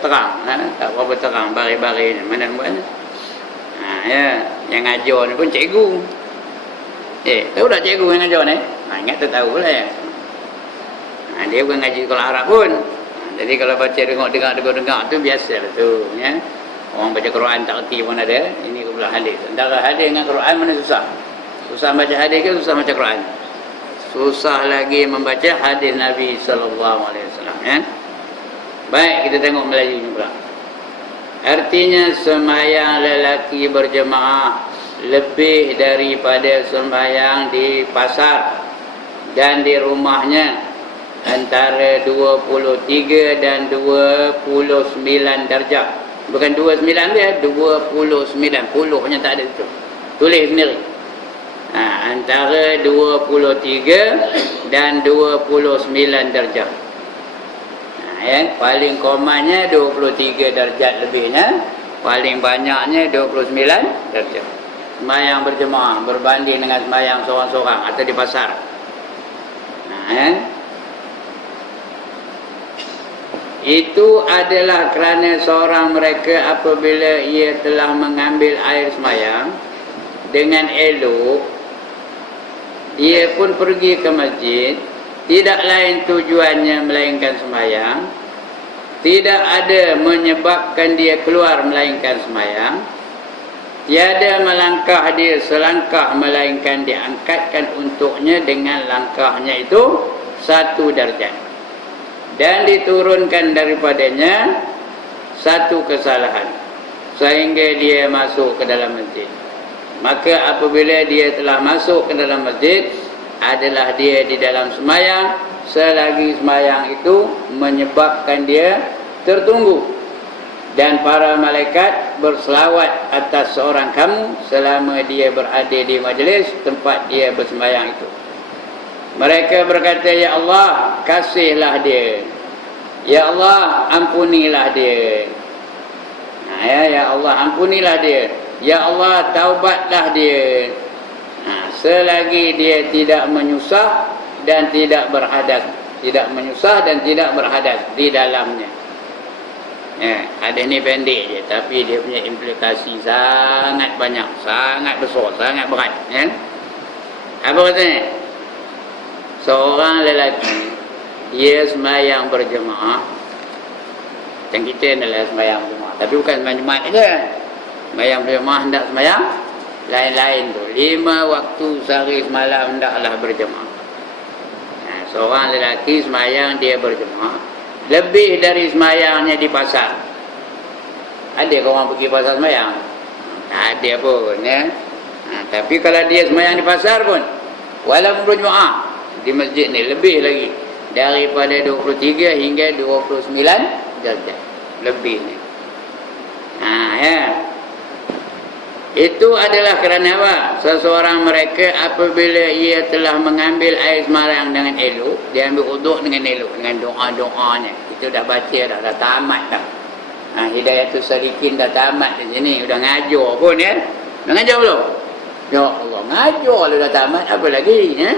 terang, tak berapa terang, bari-bari ni, mana buat ni. Ya, yang ajar ni pun cikgu. Tahu tak cikgu yang ajar ni? Ingat tak tahu lah ya. Dia bukan ngaji sekolah Arab pun. Jadi kalau baca dengar tu biasa lah tu. Ya. Orang baca Quran tak erti pun ada. Ini pula hadis. Antara hadis dengan Quran mana susah? Susah baca hadis ke susah baca Quran? Susah lagi membaca hadis Nabi SAW. Ya. Baik, kita tengok Melayu ni pula. Artinya sembahyang lelaki berjemaah lebih daripada sembahyang di pasar dan di rumahnya antara 23 dan 29 darjah. Bukan 29 dia, 29. Puluhnya tak ada tu. Tulis sendiri. Antara 23 dan 29 darjah. Paling komanya 23 darjat lebihnya, paling banyaknya 29 darjat. Sembahyang berjemaah berbanding dengan sembahyang seorang-seorang atau di pasar. Itu adalah kerana seorang mereka apabila ia telah mengambil air sembahyang dengan elok, dia pun pergi ke masjid. Tidak lain tujuannya melainkan sembahyang. Tidak ada menyebabkan dia keluar melainkan sembahyang. Tiada melangkah dia selangkah melainkan diangkatkan untuknya dengan langkahnya itu 1 darjat. Dan diturunkan daripadanya 1 kesalahan sehingga dia masuk ke dalam masjid. Maka apabila dia telah masuk ke dalam masjid, adalah dia di dalam sembahyang selagi sembahyang itu menyebabkan dia tertunggu, dan para malaikat berselawat atas seorang kamu selama dia berada di majlis tempat dia bersembahyang itu. Mereka berkata, ya Allah, kasihlah dia. Ya Allah, ampunilah dia. Ya Allah, ampunilah dia. Ya Allah, taubatlah dia. Selagi dia tidak menyusah dan tidak berhadas. Tidak menyusah dan tidak berhadas di dalamnya. Hadis ni pendek je, tapi dia punya implikasi sangat banyak, sangat besar, sangat berat. Apa katanya? Seorang lelaki, dia sembahyang berjemaah. Yang kita adalah sembahyang berjemaah, tapi bukan sembahyang Jumaat saja. Sembahyang berjemaah hendak sembahyang lain-lain tu. 5 waktu sehari semalam hendaklah berjemaah. Seorang lelaki sembahyang dia berjemaah lebih dari sembahyangnya di pasar. Ada ke orang pergi pasar sembahyang? Tak ada pun ya. Tapi kalau dia sembahyang di pasar pun, walaupun berjemaah di masjid ni, lebih lagi daripada 23 hingga 29 darjat lebih ni. Ya. Itu adalah kerana apa? Seseorang mereka apabila ia telah mengambil air sembahyang dengan elok, dia ambil uduk dengan elok, dengan doa-doanya. Itu dah baca dah tamat dah. Hidayatul Salikin dah tamat di sini, sudah ngajar pun ya. Dah ngajar belum? Ya Allah, ngajar lu dah tamat, apa lagi ya?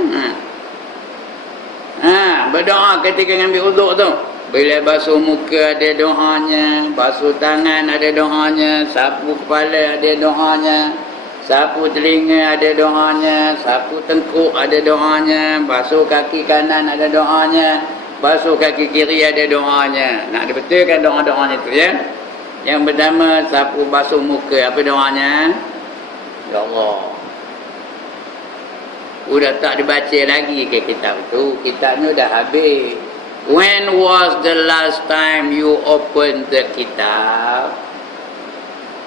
Berdoa ketika ngambil uduk tu. Bila basuh muka ada doanya, basuh tangan ada doanya, sapu kepala ada doanya, sapu telinga ada doanya, sapu tengkuk ada doanya, basuh kaki kanan ada doanya, basuh kaki kiri ada doanya. Nak dibetulkan doa-doanya itu ya. Yang pertama, sapu basuh muka, apa doanya? Ya Allah. Sudah tak dibaca lagi ke kitab tu. Kitabnya dah habis. When was the last time you opened the kitab?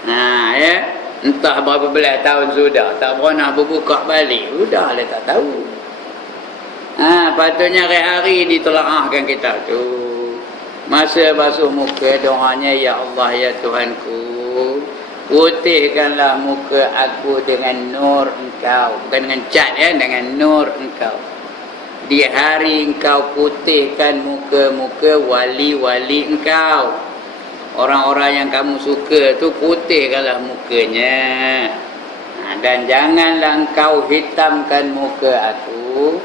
Ya. Entah berapa belas tahun sudah, tak pernah berbuka balik. Sudahlah tak tahu. Patutnya hari-hari ditelaahkan kitab tu. Masa basuh muka, doanya, ya Allah, ya Tuhanku, putihkanlah muka aku dengan nur Engkau. Bukan dengan cat ya, dengan nur Engkau. Di hari Engkau putihkan muka-muka wali-wali Engkau. Orang-orang yang kamu suka tu putihkanlah mukanya. Dan janganlah Engkau hitamkan muka aku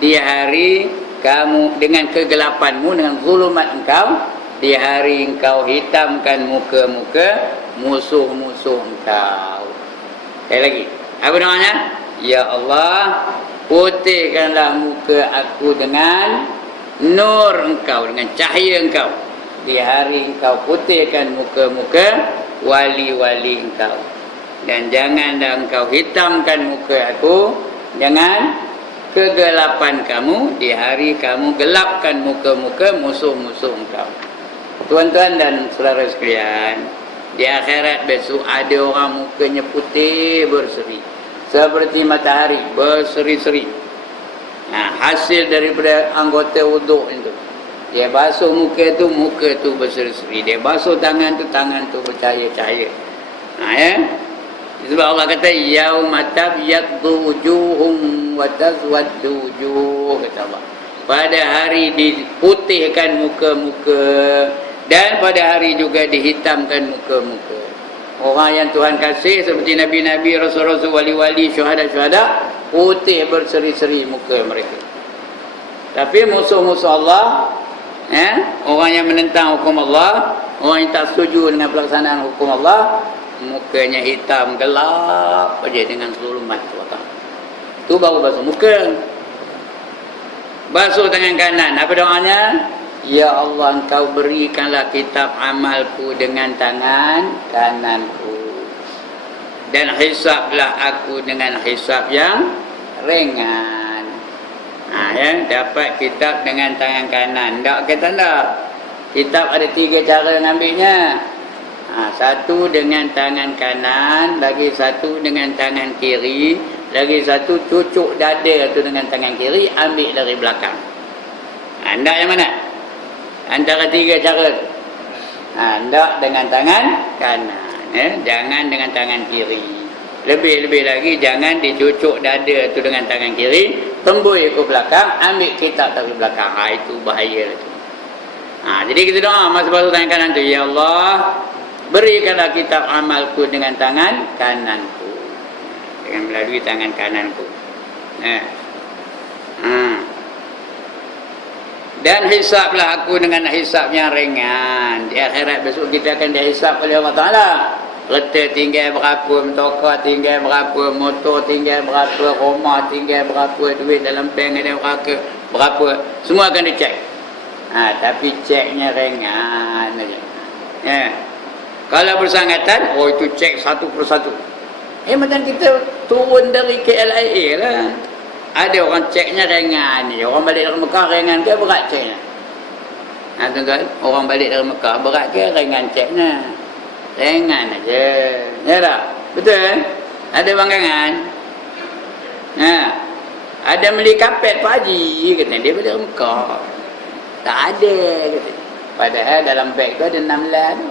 di hari kamu dengan kegelapanmu, dengan zulumat Engkau, di hari engkau hitamkan muka-muka musuh-musuh engkau. Sekali lagi. Apa doanya? Ya Allah, putihkanlah muka aku dengan nur engkau, dengan cahaya engkau. Di hari engkau putihkan muka-muka wali-wali engkau. Dan janganlah engkau hitamkan muka aku dengan kegelapan kamu di hari kamu gelapkan muka-muka musuh-musuh engkau. Tuan-tuan dan saudara sekalian, di akhirat besok ada orang mukanya putih berseri seperti matahari berseri-seri. Nah, hasil daripada anggota wuduk itu. Dia basuh muka tu berseri-seri. Dia basuh tangan tu bercahaya-cahaya. Nah, ya. Sebab Allah kata yauma tabyaddu wujuhum wa taswaddu wujuh, kata Allah. Pada hari diputihkan muka-muka dan pada hari juga dihitamkan muka-muka. Orang yang Tuhan kasih seperti nabi-nabi, rasul-rasul, wali-wali, syuhada-syuhada, putih berseri-seri muka mereka. Tapi musuh-musuh Allah, orang yang menentang hukum Allah, orang yang tak setuju dengan pelaksanaan hukum Allah, mukanya hitam gelap aja dengan zulumat Allah. Tu baru basuh muka. Basuh tangan kanan. Apa doanya? Ya Allah, engkau berikanlah kitab amalku dengan tangan kananku. Dan hisablah aku dengan hisab yang ringan. Dapat kitab dengan tangan kanan. Tak kata tak. Kitab ada 3 cara ngambilnya. Satu dengan tangan kanan, lagi satu dengan tangan kiri, lagi satu cucuk dada tu dengan tangan kiri, ambil dari belakang. Anda yang mana? Antara 3 cara. Anda dengan tangan kanan, jangan dengan tangan kiri. Lebih-lebih lagi jangan dicucuk dada tu dengan tangan kiri, tembus ke belakang, ambil kitab dari belakang. Itu bahaya tu. Jadi kita doa masa basuh tangan kanan tu, ya Allah, berikanlah kitab amalku dengan tangan kananku, dengan melalui tangan kananku. Dan hisablah aku dengan hisab yang ringan. Di akhirat besok kita akan dihisab oleh Allah Ta'ala. Kereta tinggal berapa, motor tinggal berapa, motor tinggal berapa, rumah tinggal berapa, duit dalam bank ada berapa, semua akan dicek. Tapi ceknya ringan saja. Kalau bersangatan, itu cek satu persatu. Macam kita turun dari KLIA lah. Ada orang ceknya ringan ni. Orang balik dari Mekah ringan ke berat ceknya? Tuan-tuan, orang balik dari Mekah berat ke ringan ceknya? Ringan aja. Ya tak? Betul? Ada bangkangan? Ada beli kapet Pak Haji, kata dia balik dari Mekah. Tak ada, kata. Padahal dalam beg tu ada 16 tu.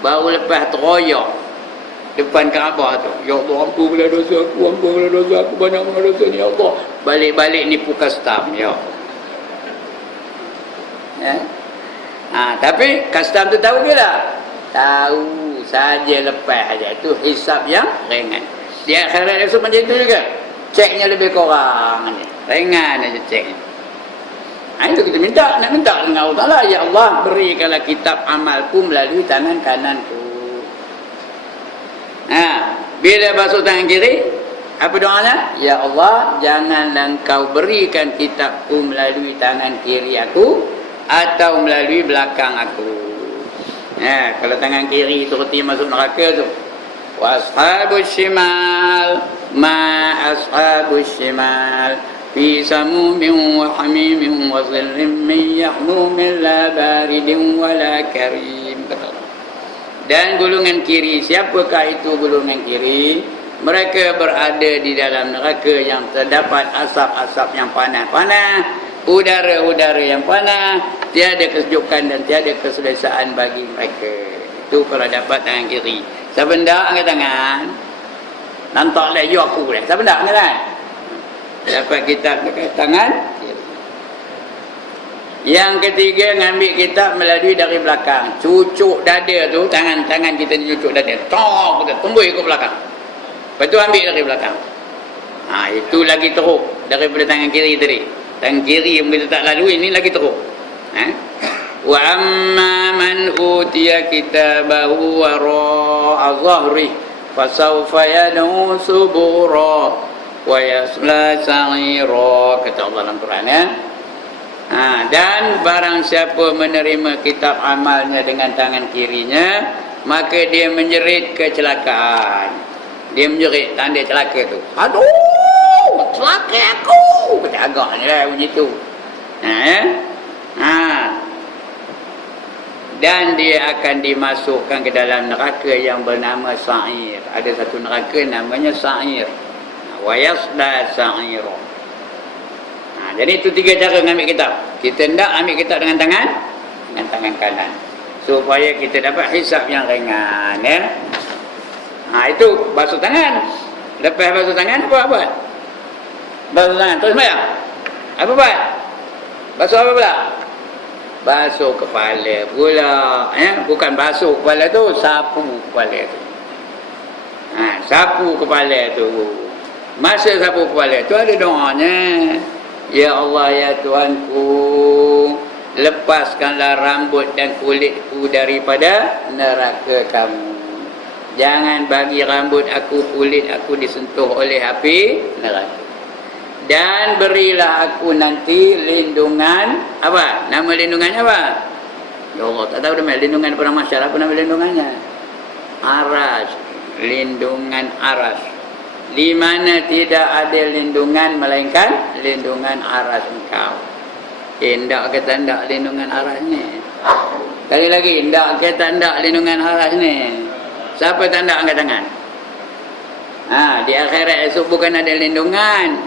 Baru lepas teroyak depan Kaabah tu, ya Allah, ampunlah dosa aku, banyak dosa ni, ya Allah. Balik-balik ni custom, ya Allah. Tapi custom tu tahu ke tak? Tahu saja, lepas aja. Itu hisab yang ringan. Di akhirat esok macam itu juga. Ceknya lebih kurang, ringan aja ceknya. Itu kita nak minta dengan Allah Ta'ala, ya Allah, berikanlah kitab amalku melalui tangan kananku. Bila basuh tangan kiri, apa doanya? Ya Allah, janganlah engkau berikan kitabku melalui tangan kiri aku atau melalui belakang aku. Kalau tangan kiri itu reti masuk neraka tu. Wa ashabus shimal ma ashabus shimal fi samumin wa hamimin wa zillim min yahmumin la baridin wa la karim. Dan golongan kiri, siapakah itu golongan kiri? Mereka berada di dalam neraka yang terdapat asap-asap yang panas-panas, udara-udara yang panas, tiada kesejukan dan tiada keselesaan bagi mereka. Itu kalau dapat tangan kiri. Siapa ndak angkat tangan? Nantak lah, you aku lah. Siapa ndak angkat tangan? Dapat kitab dekat tangan kiri. Yang ketiga, ngambil kitab melalui dari belakang. Cucuk dada tu, tangan kita cucuk dada. Tok, kita tembus ke belakang. Lepas tu ambil dari belakang. Itu lagi teruk daripada tangan kiri tadi. Tangan kiri yang kita tak lalui, ini lagi teruk. Wa amma man utiya kitabahu wara'a dhahrihi fasawfa yad'u subura wa yasla sa'ira, kata Allah dalam Quran ya. Dan barang siapa menerima kitab amalnya dengan tangan kirinya, maka dia menjerit kecelakaan. Dia menjerit, tanda celaka tu. Aduh, celaka aku. Kata agaknya lah bunyi tu. Dan dia akan dimasukkan ke dalam neraka yang bernama Sa'ir. Ada satu neraka namanya Sa'ir. Wa yasla sa'ira. Jadi itu 3 cara mengambil kitab. Kita hendak ambil kitab dengan tangan kanan, supaya kita dapat hisab yang ringan ya. Itu basuh tangan. Lepas basuh tangan apa buat? Basuh tangan terus sembahyang. Apa buat? Basuh apa pula? Basuh kepala pula ya. Bukan basuh kepala tu, sapu kepala tu. Sapu kepala tu. Masa sapu kepala tu ada doanya. Ya Allah ya Tuhanku, lepaskanlah rambut dan kulitku daripada neraka kamu. Jangan bagi rambut aku, kulit aku disentuh oleh api neraka. Dan berilah aku nanti lindungan. Apa? Nama lindungannya apa? Ya Allah, tak tahu nama lindungan pada masyarakat. Apa nama lindungannya? Aras. Lindungan aras. Di mana tidak ada lindungan melainkan lindungan aras engkau. Ndak ke tanda lindungan aras ni? Kali lagi, ndak ke tanda lindungan aras ni? Siapa tanda angkat tangan? Di akhirat esok bukan ada lindungan,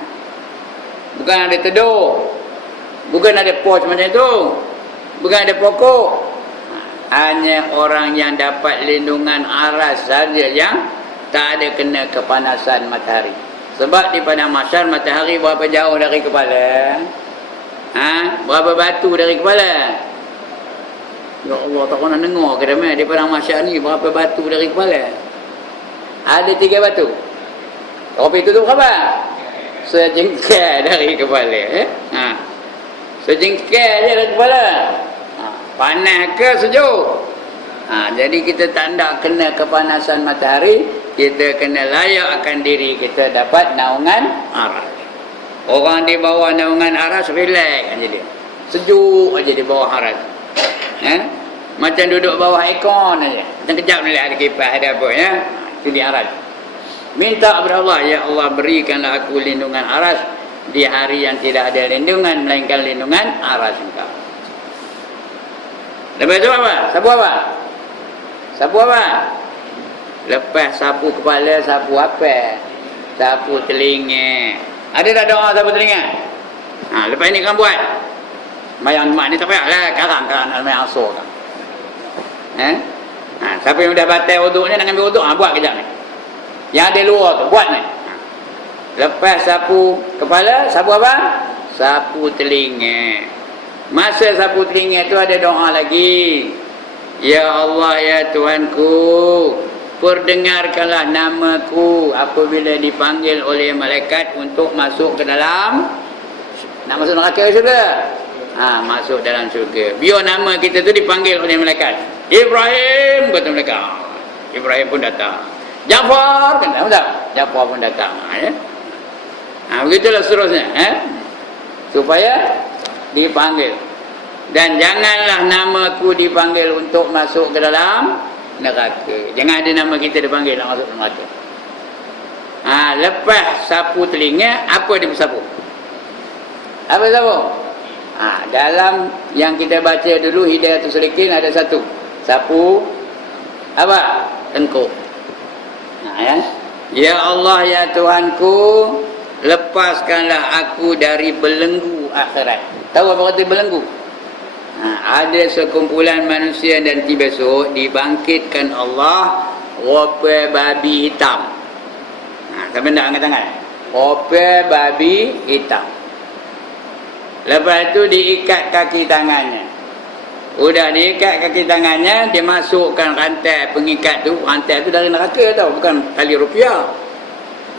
bukan ada teduh, bukan ada pos macam itu, bukan ada pokok. Hanya orang yang dapat lindungan aras saja yang tak ada kena kepanasan matahari. Sebab di padang mahsyar matahari berapa jauh dari kepala? Berapa batu dari kepala? Ya Allah, tak pernah dengar ke ramai di padang mahsyar ni berapa batu dari kepala? Ada 3 batu. Kopi itu tu berapa? Sejengkal dari kepala. Sejengkal je dari kepala. Panas ke sejuk? Jadi kita tak nak kena kepanasan matahari, kita kena layakkan diri kita dapat naungan aras. Orang di bawah naungan aras relax aja dia. Sejuk aja di bawah aras. Macam duduk bawah aircon aja. Macam kejap ni ada kipas ada apa ya. Itu di aras. Minta kepada Allah, ya Allah berikanlah aku lindungan aras di hari yang tidak ada lindungan melainkan lindungan aras engkau. Lepas itu apa? Sapu apa? Sapu apa? Lepas sapu kepala, sapu apa? Sapu telinga. Ada tak doa sapu telinga? Lepas ini kan buat. Mayang mak ni tak payahlah karang-karang nak main asur kan. Siapa yang dah batal wuduk ni nak ambil wuduk, buat kejap ni. Yang ada luar tu buat ni. Lepas sapu kepala, sapu apa? Sapu telinga. Masa sapu telinga tu ada doa lagi. Ya Allah ya Tuhanku, perdengarkanlah namaku apabila dipanggil oleh malaikat untuk masuk ke dalam, nak masuk neraka syurga. Masuk dalam syurga. Biar nama kita tu dipanggil oleh malaikat. Ibrahim, kata mereka. Ibrahim pun datang. Jafar, kata tak? Jafar pun datang. Begitulah seterusnya. Supaya dipanggil. Dan janganlah namaku dipanggil untuk masuk ke dalam neraka. Jangan ada nama kita dipanggil nak masuk neraka. Lepas sapu telinga, apa dia bersapu? Apa sapu? Dalam yang kita baca dulu Hidayatul Salikin ada satu. Sapu apa? Tengkuk. Ya Allah ya Tuhanku, lepaskanlah aku dari belenggu akhirat. Tahu apa kata belenggu? Ada sekumpulan manusia nanti besok dibangkitkan Allah rupa babi hitam. Siapa nak angkat tangan? Rupa babi hitam. Lepas tu diikat kaki tangannya. Udah diikat kaki tangannya, dia masukkan rantai pengikat tu. Rantai tu dari neraka tau, bukan tali rupiah.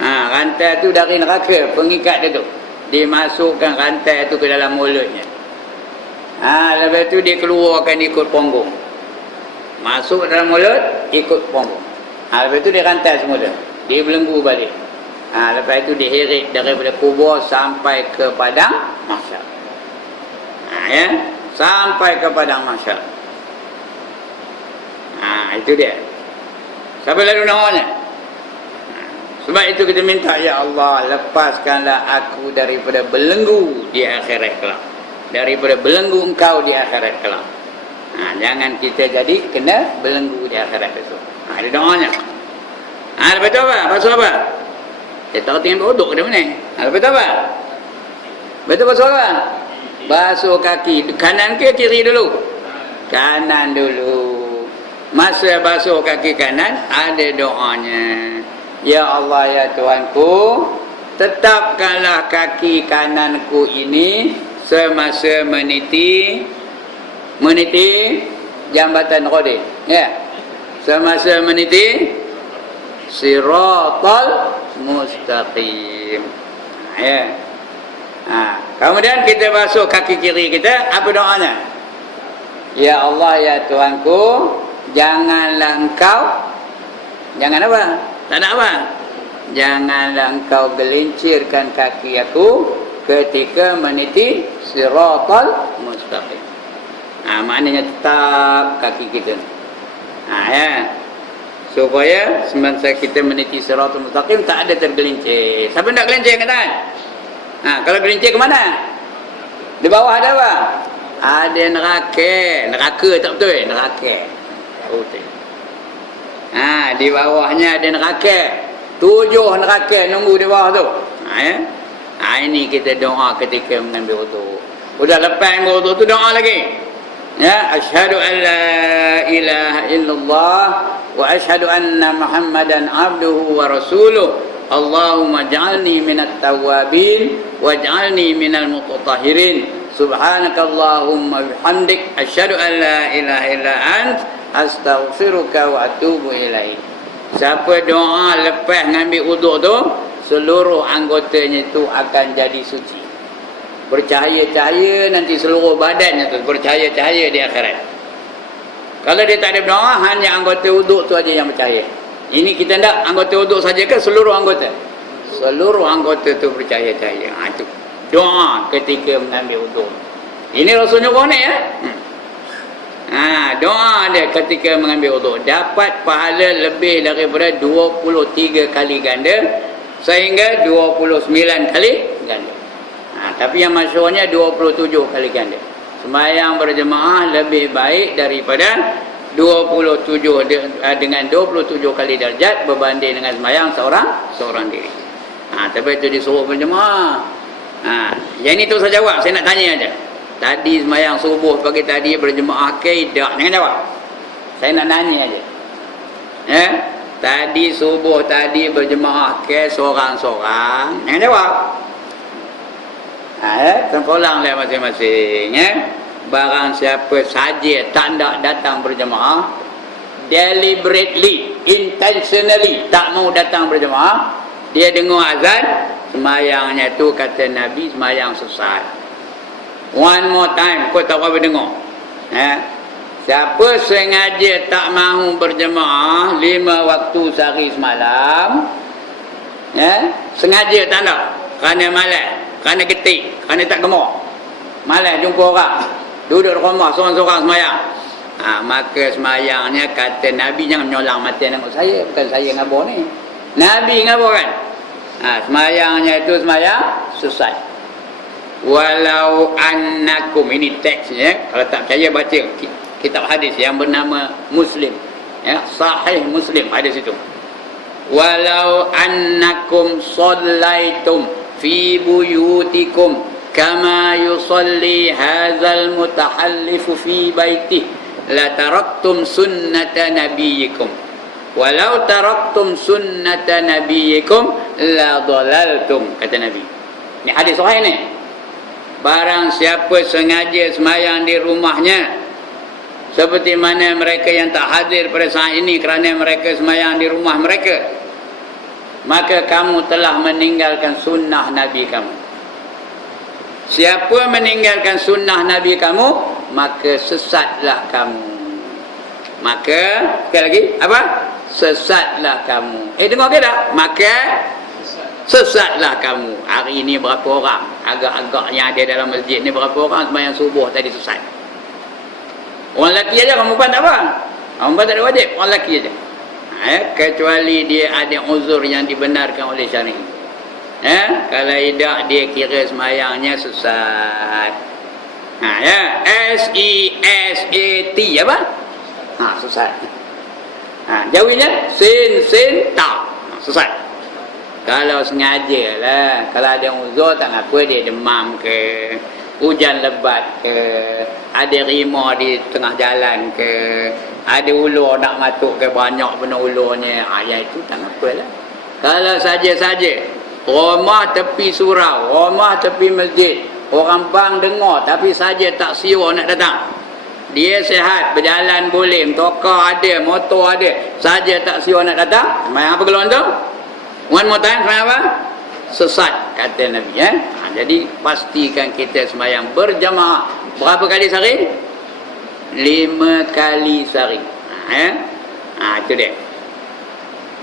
Rantai tu dari neraka, pengikat dia tu. Dimasukkan rantai tu ke dalam mulutnya. Lepas tu dia keluarkan ikut punggung. Masuk dalam mulut, ikut punggung. Lepas tu dia rantai semula. Dia belenggu balik. Lepas itu dia heret daripada kubur sampai ke padang mahsyar. Ya, sampai ke padang mahsyar. Itu dia. Siapa lalu namanya? Sebab itu kita minta, ya Allah, lepaskanlah aku daripada belenggu di akhirat kelak. Daripada belenggu engkau di akhirat kelak. Jangan kita jadi kena belenggu di akhirat besok. Ada doanya. Lepas tu apa? Pasal apa? Kita tinggal beruduk ke mana? Lepas tu apa? Betul pasal apa? Basuh kaki. Kanan ke kiri dulu? Kanan dulu. Masa basuh kaki kanan, ada doanya. Ya Allah, ya Tuhanku, tetapkanlah kaki kananku ini semasa meniti jambatan Qadin. Ya. Semasa meniti Siratal Mustaqim. Ya. Kemudian kita basuh kaki kiri kita, apa doanya? Ya Allah, ya Tuhanku, janganlah engkau, jangan apa? Tak ada apa? Janganlah engkau gelincirkan kaki aku ketika meniti Siratal Mustaqim. Maknanya tetap kaki kita. Ya. Supaya semasa kita meniti Siratal Mustaqim tak ada tergelincir. Siapa nak gelincir kat tangan? Kalau gelincir ke mana? Di bawah ada apa? Ada neraka. Neraka tak betul? Neraka. Tak betul. Di bawahnya ada neraka. 7 neraka nunggu di bawah tu. Ini kita doa ketika mengambil wudu. Udah lepas ambil wudu tu doa lagi. Ya, asyhadu an la ilaha illallah wa asyhadu anna Muhammadan abduhu wa rasuluh. Allahumma ij'alni minat tawwabin waj'alni minal mutatahhirin. Subhanakallahumma bihamdik asyhadu an la ilaha illa ant astaghfiruka wa atubu ilaik. Siapa doa lepas ngambil wuduk tu, seluruh anggotanya tu akan jadi suci. Bercahaya-cahaya, nanti seluruh badannya tu bercahaya-cahaya di akhirat. Kalau dia tak ada doa, hanya anggota wuduk tu aja yang bercahaya. Ini kita nak anggota wuduk saja ke seluruh anggota? Seluruh anggota tu bercahaya-cahaya. Itu doa ketika mengambil wuduk. Ini Rasul nyuruh ni ya. Doa dia ketika mengambil wuduk dapat pahala lebih daripada 23 kali ganda sehingga 29 kali ganda. Tapi yang masyhurnya 27 kali ganda. Sembahyang berjemaah lebih baik daripada 27 dengan 27 kali darjat berbanding dengan sembahyang seorang diri. Tapi itu disuruh berjemaah. Yang ini tu saya jawab, saya nak tanya aja. Tadi sembahyang subuh pagi tadi berjemaah ke tidak? Jangan jawab. Saya nak nanya aja. Ya? Tadi subuh tadi berjemaah ke seorang-seorang? Jangan jawab. Terpulang masing-masing. Ya? Barang siapa saja tak nak datang berjemaah, deliberately, intentionally tak mau datang berjemaah, dia dengar azan, sembahyangnya tu kata Nabi sembahyang sesat. One more time, kau tak apa dengar. Siapa sengaja tak mahu berjemaah 5 waktu sehari semalam, sengaja tak nak, kerana malas, kerana getik, kerana tak gemuk, malas jumpa orang, duduk di rumah seorang-seorang sembahyang, maka sembahyangnya kata Nabi, jangan menyolang mata tengok saya, bukan saya ngabur ni, Nabi ngabur kan. Sembahyangnya itu sembahyang sesat. Walau annakum, ini teksnya, kalau tak percaya baca kitab hadis yang bernama Muslim, Sahih Muslim ada situ. Walau annakum sallaitum fi buyutikum kama yusalli hadzal mutahallifu fi baitih la taraktum sunnata nabiyikum walau taraktum sunnata nabiyikum la dhalaltum, kata Nabi. Ini hadis sahih ni. Barang siapa sengaja sembahyang di rumahnya, seperti mana mereka yang tak hadir pada saat ini kerana mereka sembahyang di rumah mereka, maka kamu telah meninggalkan sunnah Nabi kamu. Siapa meninggalkan sunnah Nabi kamu, maka sesatlah kamu. Maka, sekali lagi, apa? Sesatlah kamu. Dengar ke tak? Maka sesatlah kamu. Hari ini berapa orang? Agak-agak yang ada dalam masjid ni berapa orang sembahyang subuh tadi sesat? Orang lelaki aja, orang perempuan tak apa. Orang perempuan tak ada wajib, orang lelaki aja. Kecuali dia ada uzur yang dibenarkan oleh syariat. Kalau tidak, dia kira sembahyangnya sesat. S-E-S-A-T apa? Sesat. Jauhinya sin ta. Sesat. Kalau sengaja lah, kalau ada uzur tak apa, dia demam ke, hujan lebat ke, ada rimau di tengah jalan ke, ada ulur nak matuk ke, banyak benar ulurnya, yang itu tak apa lah. Kalau saja-saja rumah tepi surau, rumah tepi masjid, orang bang dengar tapi saja tak siwa nak datang, dia sihat, berjalan boleh, motor ada, motor ada, saja tak siwa nak datang, sembahyang apa gelombang tu? One more time, kenapa? Sesat, kata Nabi. Jadi pastikan kita sembahyang berjamaah. Berapa kali sehari? 5 kali sehari. Itu dia.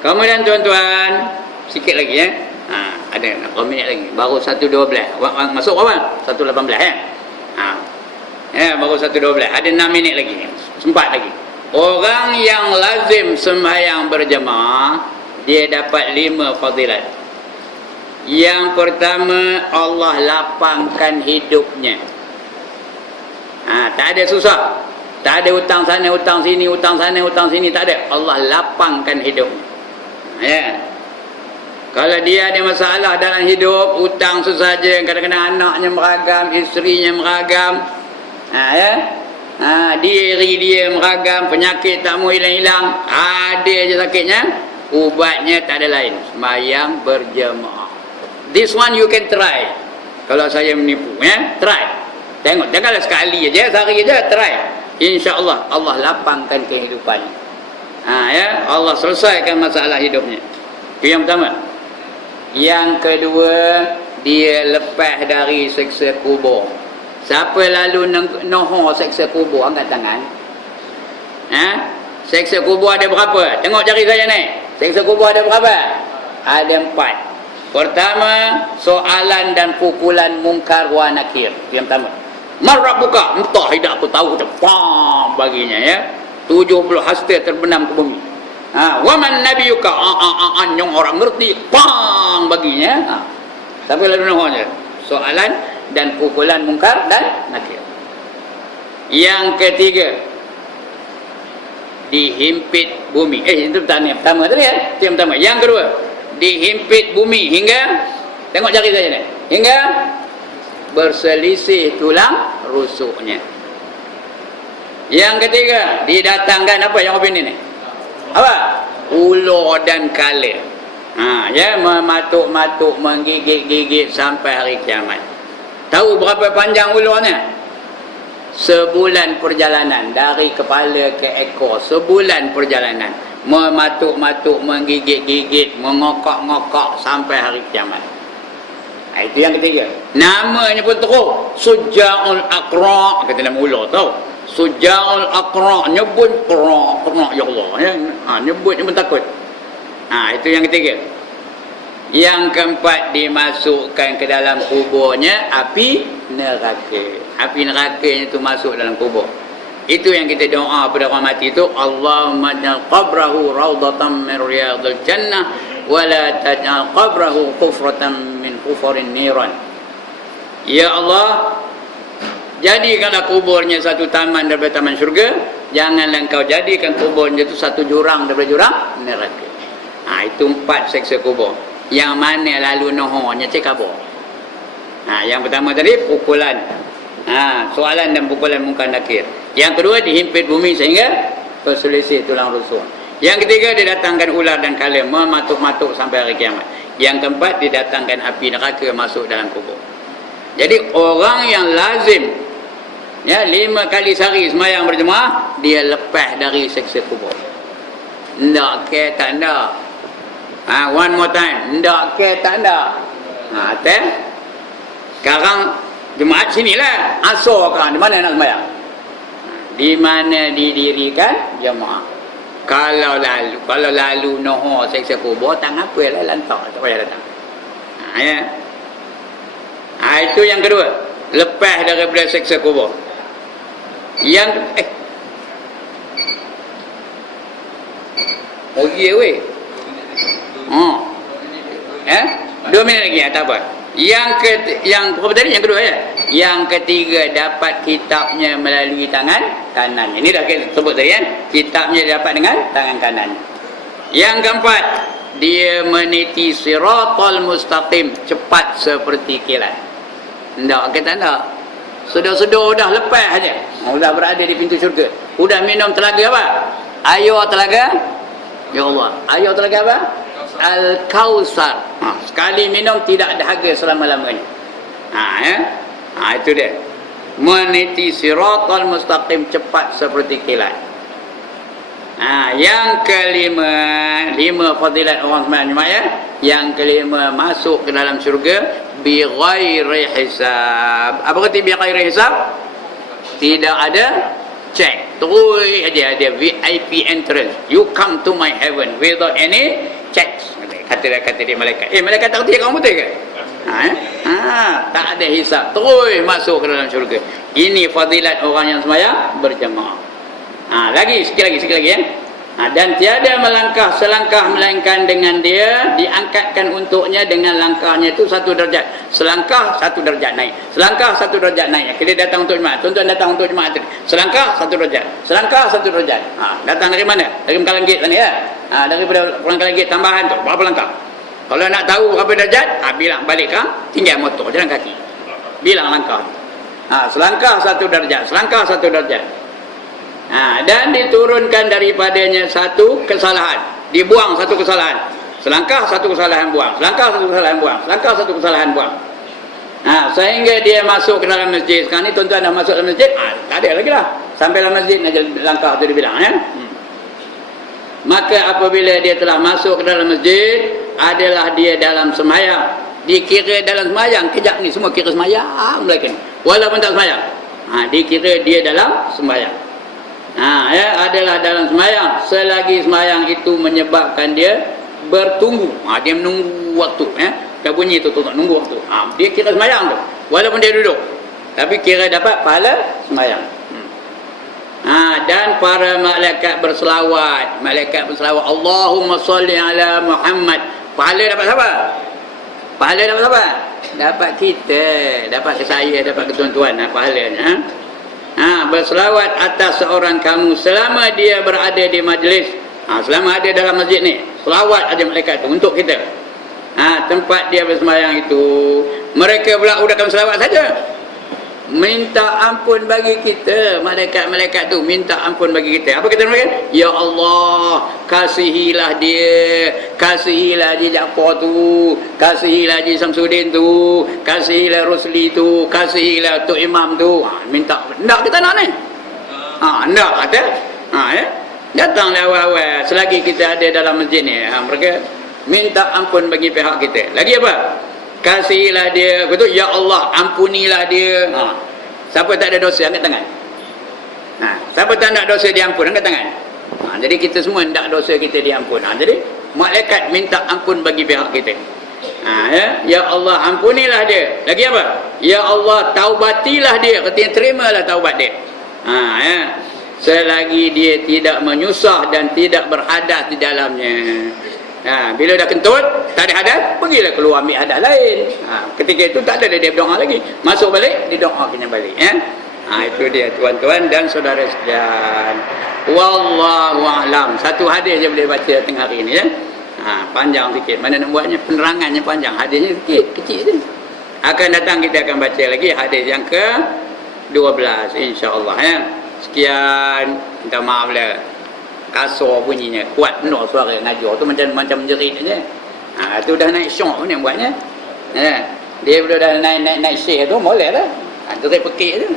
Kemudian tuan-tuan, sikit lagi ada berapa minit lagi? Baru 1.12. Masuk kawan? 1.18 baru 1.12. Ada 6 minit lagi. Sempat lagi. Orang yang lazim sembahyang berjamaah, dia dapat 5 fadilat. Yang pertama, Allah lapangkan hidupnya. Tak ada susah, tak ada hutang sana, hutang sini, hutang sana, hutang sini, tak ada. Allah lapangkan hidupnya. Kalau dia ada masalah dalam hidup, hutang sesaja, kadang-kadang anaknya meragam, isterinya meragam, diri dia meragam, penyakit tak mau hilang-hilang, ada je sakitnya, ubatnya tak ada lain, sembahyang berjemaah. This one you can try. Kalau saya menipu, try. Tengok, janganlah sekali aja, sehari aja, try. InsyaAllah Allah lapangkan kehidupannya. Allah selesaikan masalah hidupnya. Itu yang pertama. Yang kedua, dia lepas dari seksa kubur. Siapa lalu noho seksa kubur, angkat tangan. Seksa kubur ada berapa? Tengok jari saya ni. Seksa kubur ada berapa? Ada 4. Pertama, soalan dan pukulan mungkar wa nakir. Yang pertama, marah buka, entah tidak aku tahu, pam baginya 70 hasta terbenam ke bumi. Waman nabiyuka, anyong orang ngerti, pam baginya. Sampai lalu nohonya. Soalan dan pukulan mungkar dan nakir. Yang ketiga, dihimpit bumi. Itu pertama tadi Itu yang pertama. Yang kedua, dihimpit bumi hingga, tengok jari saya ni, hingga berselisih tulang rusuknya. Yang ketiga, didatangkan apa yang opini ni? Apa? Ular dan kala. Mematuk-matuk, menggigit-gigit sampai hari kiamat. Tahu berapa panjang ularnya? Sebulan perjalanan dari kepala ke ekor, sebulan perjalanan, mematuk-matuk, menggigit-gigit, mengokok-ngokok sampai hari kiamat. Itu yang ketiga. Namanya pun teruk, Suja'ul Aqra', kata nama ular tahu. Suja'ul Aqra', nyebut qra', ya Allah, nyebut pun takut. Itu yang ketiga. Yang keempat, dimasukkan ke dalam kuburnya api neraka. Api nerakanya itu masuk dalam kubur. Itu yang kita doa pada orang mati itu, Allahumma ja'al qabrahu rawdatan min riyadil jannah wa la taj'al qabrahu kufratan min kufurin niran. Ya Allah, jadikanlah kuburnya satu taman daripada taman syurga, janganlah engkau jadikan kuburnya itu satu jurang daripada jurang neraka. Itu 4 seksa kubur. Yang mana lalu nohonya cek kabur. Yang pertama tadi pukulan, soalan dan pukulan mungkar nakir. Yang kedua, dihimpit bumi sehingga berselisih tulang rusuk. Yang ketiga, didatangkan ular dan kala, mematuk-matuk sampai hari kiamat. Yang keempat, didatangkan api neraka masuk dalam kubur. Jadi orang yang lazim 5 kali sehari sembahyang berjemaah, dia lepas dari seksa kubur. Ndak ke tak ndak. One more time. Ndak ke tak ndak. Sekarang Jemaat sinilah. Asal kan, di mana nak sembahyang? Di mana didirikan jemaah. Kalau lalu noho seksa kubur, tak apa lah lantak, tak payah datang. Ya. Itu yang kedua. Lepas daripada seksa kubur. Yang oh iya weh. 2 minit lagi, tak apa. Yang apa tadi? Yang kedua ya. Yang ketiga, dapat kitabnya melalui tangan kanan. Ini dah kita sebut tadi kan. Kitabnya dapat dengan tangan kanan. Yang keempat, dia meniti siratal mustaqim, cepat seperti kilat. Tak, kata tak. Sedar-sedar dah lepas aja. Dah berada di pintu syurga. Sudah minum telaga apa? Air telaga. Ya Allah. Air telaga apa? Al-Kausar. Sekali minum tidak dahaga selama-lamanya. Itu dia. Meniti siratal mustaqim, cepat seperti kilat. Yang kelima, 5 fadilat orang sembahyang Jumaat ya. Yang kelima, masuk ke dalam syurga bi ghairi hisab. Apa kata bi ghairi hisab? Tidak ada cek. Terus aja ada VIP entrance. You come to my heaven without any checks. Kata dia malaikat. Malaikat tak kerti kamu betul ke? Tak ada hisab. Terus masuk ke dalam syurga. Ini fadilat orang yang sembahyang berjamaah. Lagi sikit lagi ya. Dan tiada melangkah selangkah melainkan dengan dia diangkatkan untuknya dengan langkahnya itu 1 darjat. Selangkah 1 darjat naik. Selangkah 1 darjat naik. Kita datang untuk Jumaat. Tuan-tuan datang untuk Jumaat tadi. Selangkah 1 darjat. Selangkah 1 darjat. Datang dari mana? Dari Pangkalan Gate sana ya. Daripada Pangkalan Gate tambahan tu berapa langkah? Kalau nak tahu berapa darjat, bilang balik kan, tinggal motor jalan kaki. Bilang langkah. Selangkah 1 darjat. Selangkah 1 darjat. Dan diturunkan daripadanya 1 kesalahan, dibuang 1 kesalahan, selangkah 1 kesalahan buang, selangkah 1 kesalahan buang, selangkah 1 kesalahan buang. Sehingga dia masuk ke dalam masjid. Sekarang ni tuan-tuan dah masuk dalam masjid, tak ada lagi lah sampai dalam masjid langkah tu dibilang ya. Maka apabila dia telah masuk ke dalam masjid, adalah dia dalam sembahyang. Dikira dalam sembahyang. Kejap ni semua kira sembahyang mereka ni, walaupun tak sembahyang. Dikira dia dalam sembahyang. Adalah dalam sembahyang selagi sembahyang itu menyebabkan dia bertunggu. Dia menunggu waktu dah bunyi tu nunggu waktu. Dia kira sembahyang tu walaupun dia duduk, tapi kira dapat pahala sembahyang. Dan para malaikat berselawat. Allahumma salli ala Muhammad. Pahala dapat siapa? Pahala dapat siapa? Dapat kita, dapat saya, dapat ketuan-tuan pahalanya. Berselawat atas seorang kamu selama dia berada di majlis. Selama ada dalam masjid ni, selawat aja malaikat tu untuk kita. Tempat dia bersembahyang itu. Mereka pula udahkan selawat saja, minta ampun bagi kita. Malaikat-malaikat tu minta ampun bagi kita. Apa kata mereka? Ya Allah, kasihilah dia, kasihilah Haji Jaafar tu, kasihilah Haji Samsudin tu, kasihilah Rosli tu, kasihilah Tok Imam tu. Minta. Nak kita nak ni? Nak ada. Ya. Datanglah awal-awal selagi kita ada dalam masjid ni. Mereka minta ampun bagi pihak kita. Lagi apa? Kasihilah dia. Betul? Ya Allah, ampunilah dia. Siapa tak ada dosa, angkat tangan. Siapa tak nak dosa diampun, angkat tangan. Jadi kita semua nak dosa kita diampun. Jadi malaikat minta ampun bagi pihak kita. Ya Allah, ampunilah dia. Lagi apa? Ya Allah, taubatilah dia. Katanya terimalah taubat dia. Selagi dia tidak menyusah dan tidak berhadas di dalamnya. Bila dah kentut, tak ada hadas, pergilah keluar ambil hadas lain. Ketika itu tak ada dia berdoa lagi. Masuk balik, didoakannya balik. Itu dia tuan-tuan dan saudara sekalian. Wallahu a'lam. 1 hadis je boleh baca tengah hari ni ya. Panjang sikit. Mana nak buatnya, penerangannya panjang. Hadisnya sikit, kecil je. Akan datang kita akan baca lagi hadis yang ke-12 insya-Allah ya. Sekian, minta maaf lah. Kasar bunyinya, kuat penuh suara ngajar tu macam menjerit aja. Tu dah naik syok ni buatnya. Dia bila dah naik syekh tu boleh lah. Jerit pekik tu.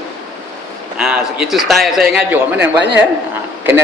Itu style saya ngajar mana buatnya. Kena